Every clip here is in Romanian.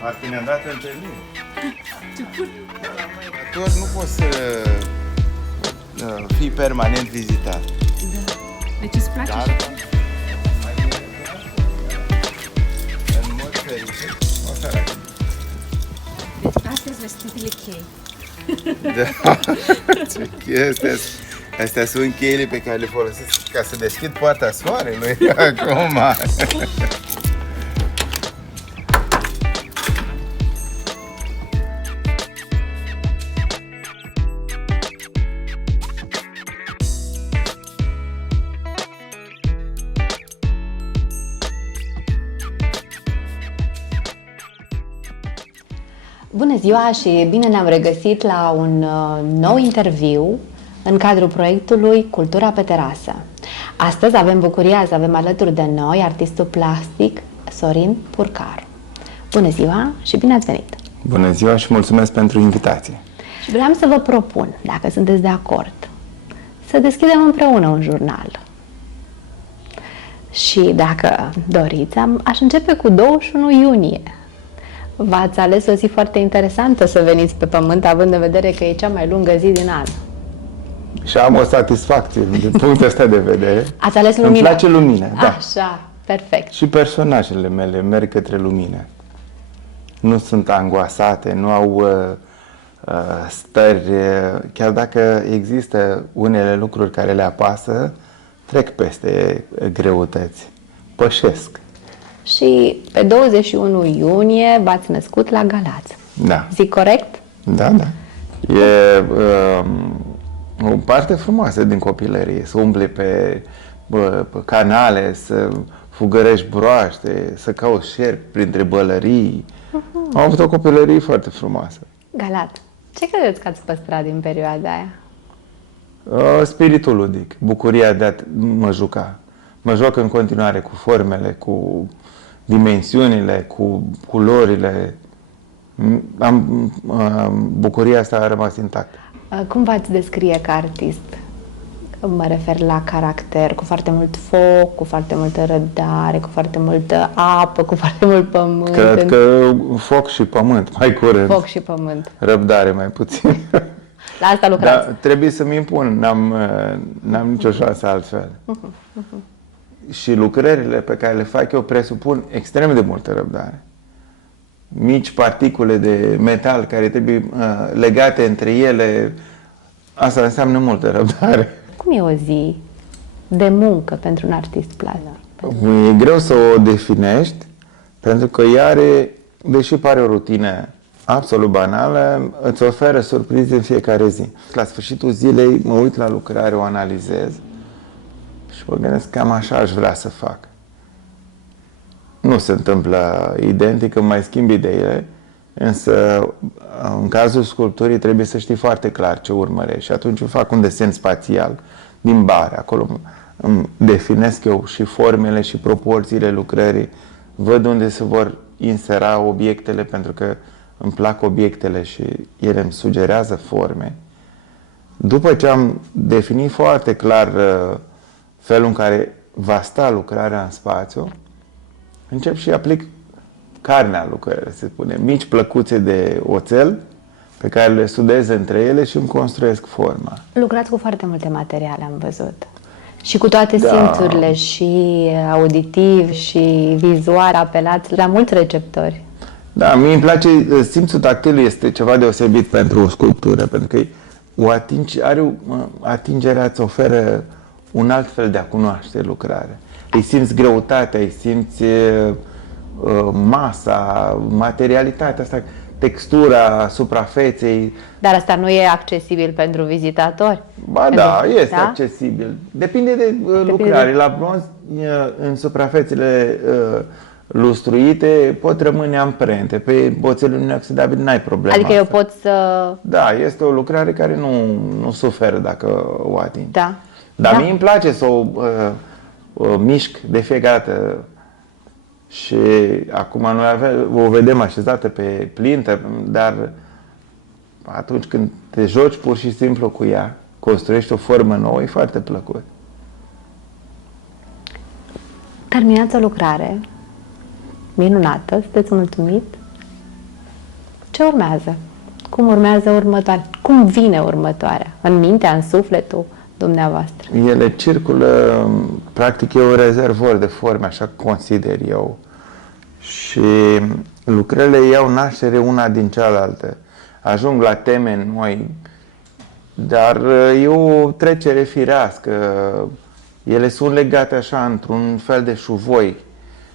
Parcă ne-am dat întâlnire. Ce bun! Tot nu poți să fii permanent vizitat. Da. Deci îți place Dar, așa? în mod fericit, o să arăt. Deci astea sunt vestitele chei. Da. Astea sunt cheile pe care le folosesc ca să deschid poarta soarelui acum. Bună ziua și bine ne-am regăsit la un nou interviu în cadrul proiectului Cultura pe terasă. Astăzi avem bucuria să avem alături de noi artistul plastic Sorin Purcaru. Bună ziua și bine ați venit! Bună ziua și mulțumesc pentru invitație. Și vreau să vă propun, dacă sunteți de acord, să deschidem împreună un jurnal. Și dacă doriți, aș începe cu 21 iunie. V-ați ales o zi foarte interesantă să veniți pe pământ, având în vedere că e cea mai lungă zi din an. Și am o satisfacție din punctul ăsta de vedere. Ați ales lumina? Îmi place lumina, da. Așa, perfect. Și personajele mele merg către lumină. Nu sunt angoasate, nu au stări, chiar dacă există unele lucruri care le apasă, trec peste greutăți, pășesc. Și pe 21 iunie v-ați născut la Galați. Da. Zic corect? Da, da. E o parte frumoasă din copilărie, să umbli pe canale, să fugărești broaște, să cauți șerpi printre bălării. Am avut o copilărie foarte frumoasă. Galați. Ce credeți că ați păstrat din perioada aia? Spiritul ludic, bucuria de a mă juca. Mă joc în continuare cu formele, cu dimensiunile, cu culorile. Bucuria asta a rămas intactă. Cum v-ați descrie ca artist? Mă refer la caracter, cu foarte mult foc, cu foarte multă răbdare, cu foarte multă apă, cu foarte mult pământ. Cred că foc și pământ, mai curând. Foc și pământ. Răbdare mai puțin. La asta lucrați. Dar trebuie să-mi impun, n-am nicio șansă altfel. Și lucrările pe care le fac eu presupun extrem de multă răbdare. Mici particule de metal care trebuie legate între ele, asta înseamnă multă răbdare. Cum e o zi de muncă pentru un artist plastic? E greu să o definești, pentru că ea are, deși pare o rutină absolut banală, îți oferă surprize în fiecare zi. La sfârșitul zilei mă uit la lucrare, o analizez și mă gândesc cam așa aș vrea să fac. Nu se întâmplă identic, îmi mai schimb ideile, însă în cazul sculpturii trebuie să știi foarte clar ce urmărești și atunci eu fac un desen spațial din bare, acolo îmi definesc eu și formele și proporțiile lucrării, văd unde se vor insera obiectele pentru că îmi plac obiectele și ele îmi sugerează forme. După ce am definit foarte clar felul în care va sta lucrarea în spațiu, încep și aplic carnea lucrării, se spune, mici plăcuțe de oțel pe care le sudez între ele și îmi construiesc forma. Lucrați cu foarte multe materiale, am văzut. Și cu toate simțurile, și auditiv, și vizual, apelați la mulți receptori. Da, mie îmi place, simțul tactil este ceva deosebit pentru o sculptură, pentru că atingerea îți oferă un alt fel de a cunoaște lucrarea. Îi simți greutatea, îi simți masa, materialitatea asta, textura suprafeței. Dar asta nu e accesibil pentru vizitatori? Ba da, este accesibil. Depinde de lucrare. La bronz, în suprafețele lustruite, pot rămâne amprente. Pe oțelul inoxidabil n-ai problema Adică eu asta. pot să... Da, este o lucrare care nu suferă dacă o atingi. Da. Dar mie îmi place să o mișc de fiecare dată. Și acum noi o vedem așezată pe plintă, dar atunci când te joci pur și simplu cu ea, construiești o formă nouă, e foarte plăcut. Terminați o lucrare minunată, sunteți mulțumit. Ce urmează? Cum urmează următoarea? Cum vine următoarea? În mintea, în sufletul dumneavoastră? Ele circulă, practic e un rezervor de forme, așa consider eu. Și lucrările iau naștere una din cealaltă. Ajung la teme noi, dar e o trecere firească. Ele sunt legate așa într-un fel de șuvoi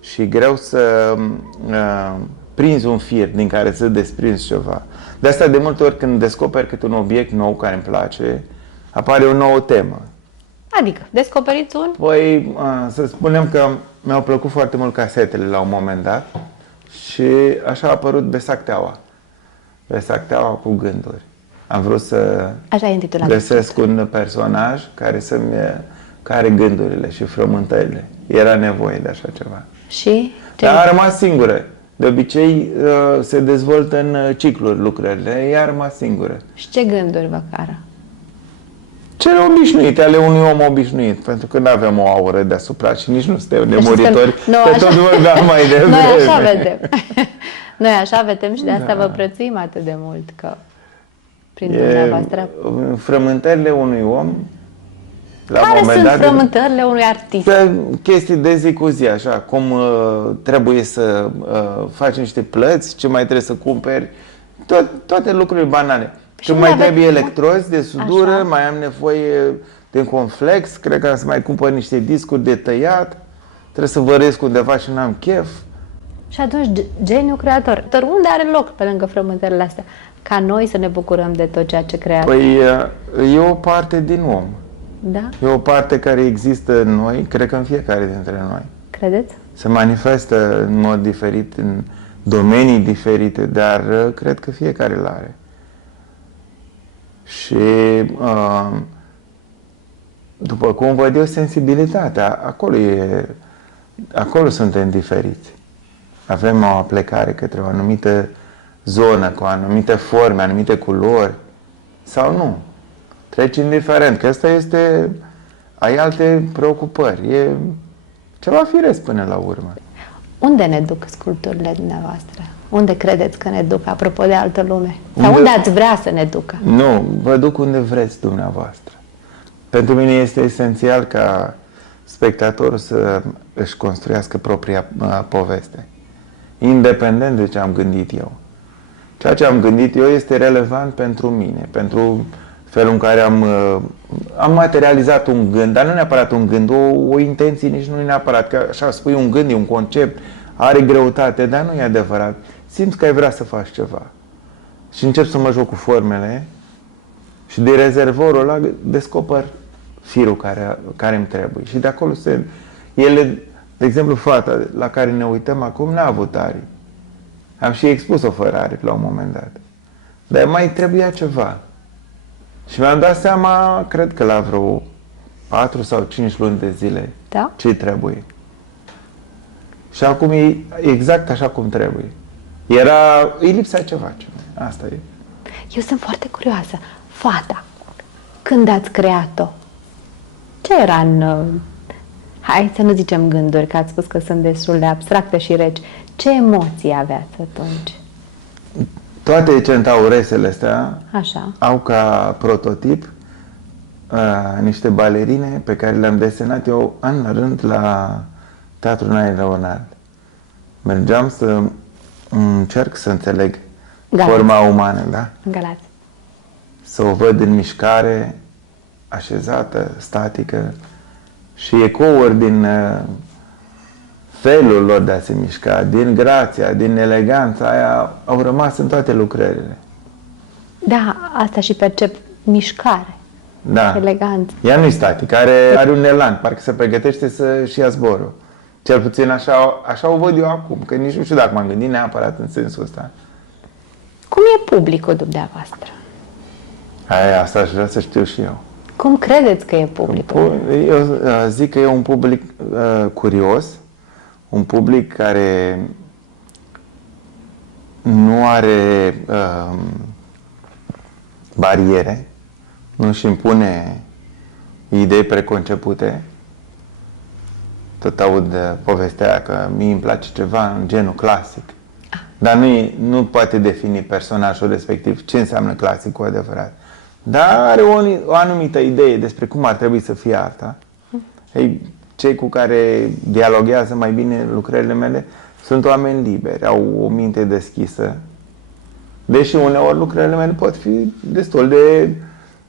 și greu să prinzi un fir din care să desprinzi ceva. De asta de multe ori când descoperi câte un obiect nou care îmi place, apare o nouă temă. Adică, descoperiți un... Păi, să spunem că mi-au plăcut foarte mult casetele la un moment dat și așa a apărut Besacteaua. Besacteaua cu gânduri. Am vrut să Așa e intitulat. găsesc un personaj care are gândurile și frământările. Era nevoie de așa ceva. Și? Dar a rămas singură. De obicei se dezvoltă în cicluri lucrările. Ea a rămas singură. Și ce gânduri vă cară? Cele obișnuite, ale unui om obișnuit, pentru că nu avem o aură deasupra și nici nu suntem nemuritori, că tot vorbeam mai devreme. Noi așa vedem. Noi așa vedem și de asta vă prețuim atât de mult, că prin dumneavoastră... Frământările unui om, la Care un moment sunt dat, frământările unui artist? chestii de zi cu zi, așa, cum trebuie să faci niște plăți, ce mai trebuie să cumperi, toate lucrurile banale. Și Când mai aveți- trebuie electrozi de sudură, Așa. mai am nevoie de conflex, cred că am să mai cumpăr niște discuri de tăiat, trebuie să văresc undeva și n-am chef. Și atunci, geniu creator. Dar unde are loc pe lângă frământările astea? Ca noi să ne bucurăm de tot ceea ce creați. Păi e o parte din om. Da? E o parte care există în noi, cred că în fiecare dintre noi. Credeți? Se manifestă în mod diferit, în domenii diferite, dar cred că fiecare îl are. Și după cum văd eu, sensibilitatea, acolo suntem diferiți. Avem o plecare către o anumită zonă, cu anumite forme, anumite culori, sau nu. Treci indiferent, că asta este, ai alte preocupări, e ceva firesc până la urmă. Unde ne duc sculpturile dumneavoastră? Unde credeți că ne duc, apropo de altă lume? Sau Unde- unde ați vrea să ne ducă? Nu, vă duc unde vreți dumneavoastră. Pentru mine este esențial ca spectatorul să își construiască propria poveste, independent de ce am gândit eu. Ceea ce am gândit eu este relevant pentru mine, pentru felul în care am materializat un gând, dar nu neapărat un gând, o intenție nici nu e neapărat, că așa spui un gând, e un concept, are greutate, dar nu e adevărat. Simți că ai vrea să faci ceva. Și încep să mă joc cu formele și de rezervorul ăla descoper firul care îmi trebuie. Și de acolo ele, de exemplu, fata la care ne uităm acum n-a avut arii. Am și expus-o fără aripi la un moment dat. Dar mai trebuia ceva. Și mi-am dat seama, cred că la vreo 4 sau 5 luni de zile, Da? ce trebuie. Și acum e exact așa cum trebuie. Îi lipsea ceva. Asta e. Eu sunt foarte curioasă. Fata, când ați creat-o, ce era în... Hai să nu zicem gânduri, că ați spus că sunt destul de abstracte și reci. Ce emoții aveați atunci? Toate centauresele astea Așa. au ca prototip niște balerine pe care le-am desenat eu an la rând la Teatrul Nae Leonard. Mergeam să încerc să înțeleg Galați. forma umană, da? În Galați. Să o văd în mișcare, așezată, statică și ecouri din felul lor de a se mișca, din grația, din eleganța aia, au rămas în toate lucrările. Da, asta și percep mișcare, Da. elegant. Ea nu-i static, are un elan, parcă se pregătește să-și ia zborul. Cel puțin așa o văd eu acum, că nici nu știu dacă m-am gândit neapărat în sensul ăsta. Cum e publicul dumneavoastră? Asta aș vrea să știu și eu. Cum credeți că e publicul? Eu zic că e un public curios, un public care nu are bariere, nu își impune idei preconcepute tot aud povestea aia că mie îmi place ceva în genul clasic. Dar nu poate defini personajul respectiv ce înseamnă clasic cu adevărat. Dar are o anumită idee despre cum ar trebui să fie arta. Ei, cei cu care dialoghează mai bine lucrările mele sunt oameni liberi, au o minte deschisă. Deși uneori lucrările mele pot fi destul de...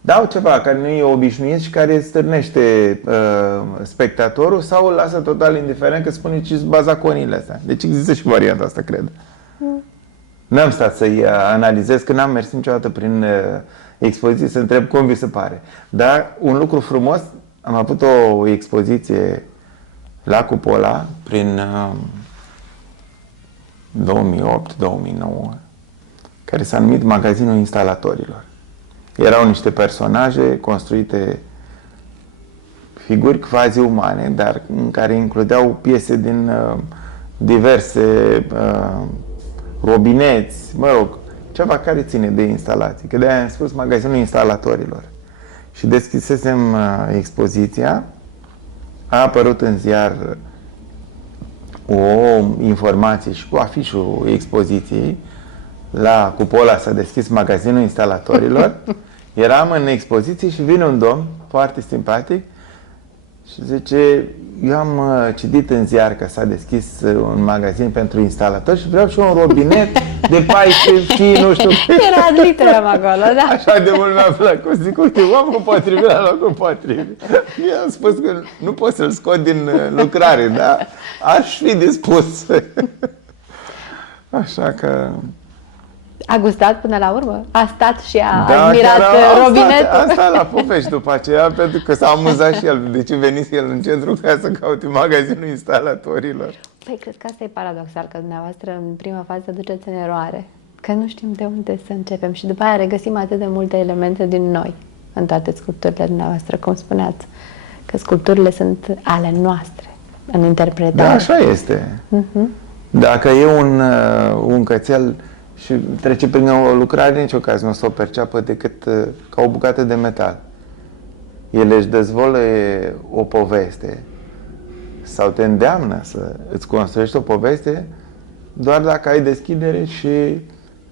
dau ceva care nu e obișnuit și care stârnește spectatorul sau îl lasă total indiferent că spune ce-s bazaconile astea. Deci există și varianta asta, cred. N-am stat să-i analizez, că n-am mers niciodată prin expoziție să întreb cum vi se pare. Dar un lucru frumos, am avut o expoziție la Cupola prin 2008-2009, care s-a numit Magazinul Instalatorilor. Erau niște personaje construite, figuri quasi umane, dar în care includeau piese din diverse robineți, mă rog, ceva care ține de instalații. Că de-aia am spus Magazinul Instalatorilor. Și deschisesem expoziția, a apărut în ziar o informație și cu afișul expoziției. La Cupola s-a deschis Magazinul Instalatorilor. Eram în expoziție și vine un domn foarte simpatic și zice: eu am citit în ziar că s-a deschis un magazin pentru instalatori și vreau și un robinet de 14 fii, nu știu. Era literăm acolo, da. Așa de mult mi-a plăcut. Zic, uite, omul potrivit la locul potrivit. I-am spus că nu pot să-l scot din lucrare, dar aș fi dispus. Așa că... A gustat până la urmă? A stat și a admirat robinetul? A stat la povești după aceea, pentru că s-a amuzat și el. Deci venise el în centru ca să caute Magazinul Instalatorilor. Păi, cred că asta e paradoxal, că dumneavoastră în prima fază duceți în eroare. Că nu știm de unde să începem și după aia regăsim atât de multe elemente din noi în toate sculpturile dumneavoastră, cum spuneați, că sculpturile sunt ale noastre în interpretare. Da, așa este. Dacă e un cățel și trece prin o lucrare, nicio caz nu o să o perceapă decât ca o bucată de metal. El își dezvoltă o poveste sau te îndeamnă să îți construiești o poveste doar dacă ai deschidere și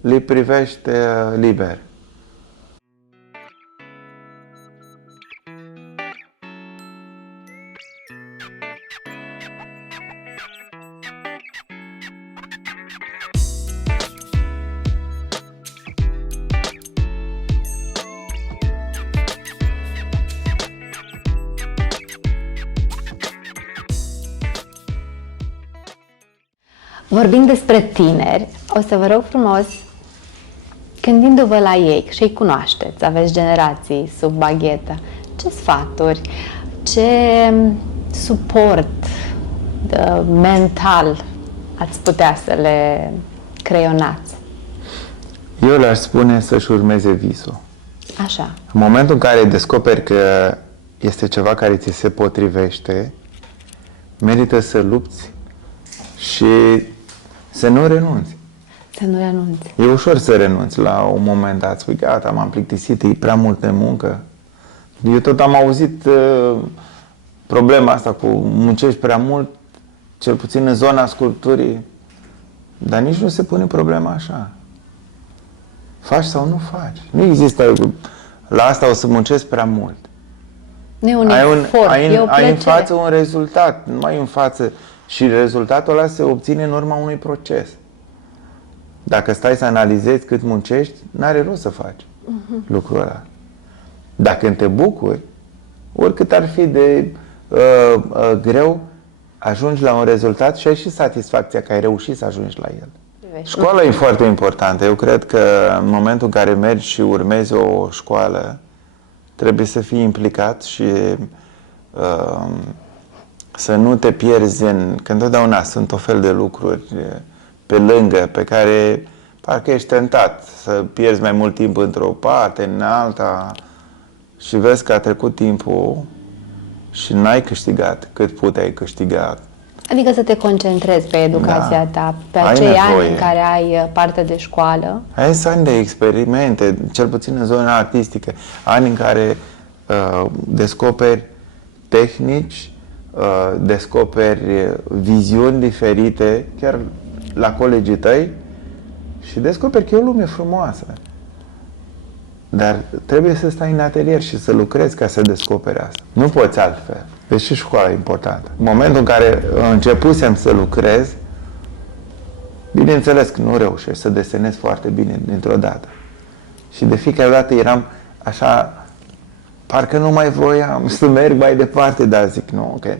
le privești liber. Vorbind despre tineri, o să vă rog frumos, gândindu-vă la ei, și îi cunoașteți, aveți generații sub baghetă, ce sfaturi, ce suport mental ați putea să le creionați? Eu le-aș spune să-și urmeze visul. Așa. În momentul în care descoperi că este ceva care ți se potrivește, merită să lupți și să nu renunți. Să nu renunți. E ușor să renunți la un moment dat. Spui, gata, m-am plictisit, e prea multă muncă. Eu tot am auzit problema asta cu muncești prea mult, cel puțin în zona sculpturii, dar nici nu se pune problema așa. Faci sau nu faci. Nu există, la asta o să muncesc prea mult. Nu e un efort, e o plăcere. Ai în față un rezultat, nu ai în față. Și rezultatul ăla se obține în urma unui proces. Dacă stai să analizezi cât muncești, n-are rost să faci lucrul ăla. Dacă te bucuri, oricât ar fi de greu, ajungi la un rezultat și ai și satisfacția că ai reușit să ajungi la el. Școala e foarte importantă. Eu cred că în momentul în care mergi și urmezi o școală, trebuie să fii implicat și să nu te pierzi că întotdeauna sunt o fel de lucruri pe lângă, pe care parcă ești tentat să pierzi mai mult timp într-o parte, în alta și vezi că a trecut timpul și n-ai câștigat cât puteai câștiga. Adică să te concentrezi pe educația ta, pe acei ani în care ai parte de școală. Ai să ani de experimente, cel puțin în zona artistică, ani în care descoperi tehnici, descoperi viziuni diferite, chiar la colegii tăi, și descoperi că e o lume frumoasă. Dar trebuie să stai în atelier și să lucrezi ca să descoperi asta. Nu poți altfel. Deci și școala e importantă. În momentul în care începusem să lucrez, bineînțeles că nu reușești să desenezi foarte bine dintr-o dată. Și de fiecare dată eram așa, parcă nu mai voiam să merg mai departe, dar zic, nu, ok.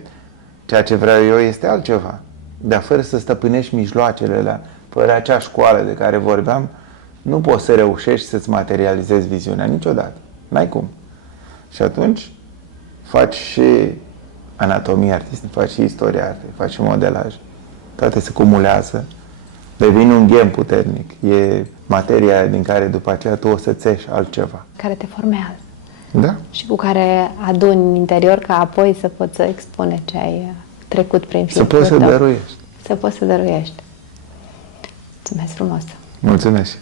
Ceea ce vreau eu este altceva. Dar fără să stăpânești mijloacele alea, fără acea școală de care vorbeam, nu poți să reușești să-ți materializezi viziunea niciodată. N-ai cum. Și atunci faci și anatomie artistică, faci și istoria artei, faci și modelaj. Toate se cumulează, devine un ghem puternic. E materia din care după aceea tu o să țești altceva. Care te formează. Da? Și cu care aduni în interior ca apoi să poți să expune ce ai trecut prin Să fiecare poți să dăruiești. Să poți să dăruiești. Mulțumesc frumos! Mulțumesc!